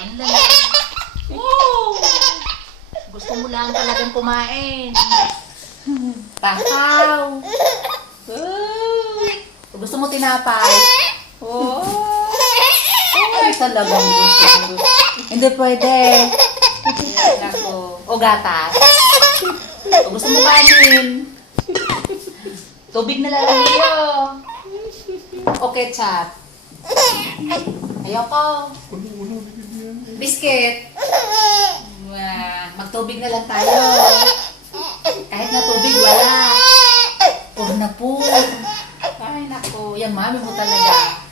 kain lang. Oh! Gusto mo lang talagang kumain. Takaw. Oh. Gusto mo tinapay? Oh. Ay, talagang gusto mo. Hindi pwede. Nako. O gatas. O gusto mo kanin? Tubig na lang niyo. O ketchup. Ayoko. Biscuit. Magtubig na lang tayo. Kahit na tubig, wala. Puro na po. Ay, nako. Yan, mami mo talaga.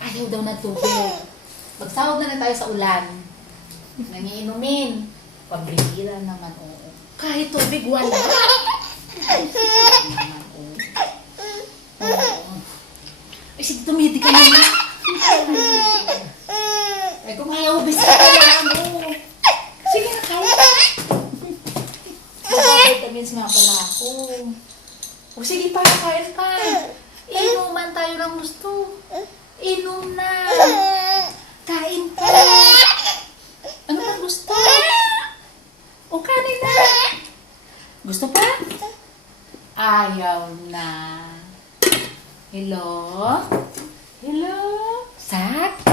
Ayaw daw ng tubig. Magsahod na tayo sa ulan. Nangiinumin. Pabihira naman, oo. Kahit tubig, wala. Naman, oo. Ay, sige, tumidi ka naman. Ay, kung ayaw, biscuit ka lang, oo. Sige na, kaya. Vitamins nga pala ako. O sige pa, kain ka. Inuman tayo ng gusto. Inom na. Kain ka. Ano ba gusto? O kanin na. Gusto pa? Ayaw na. Hello? Hello? Sak?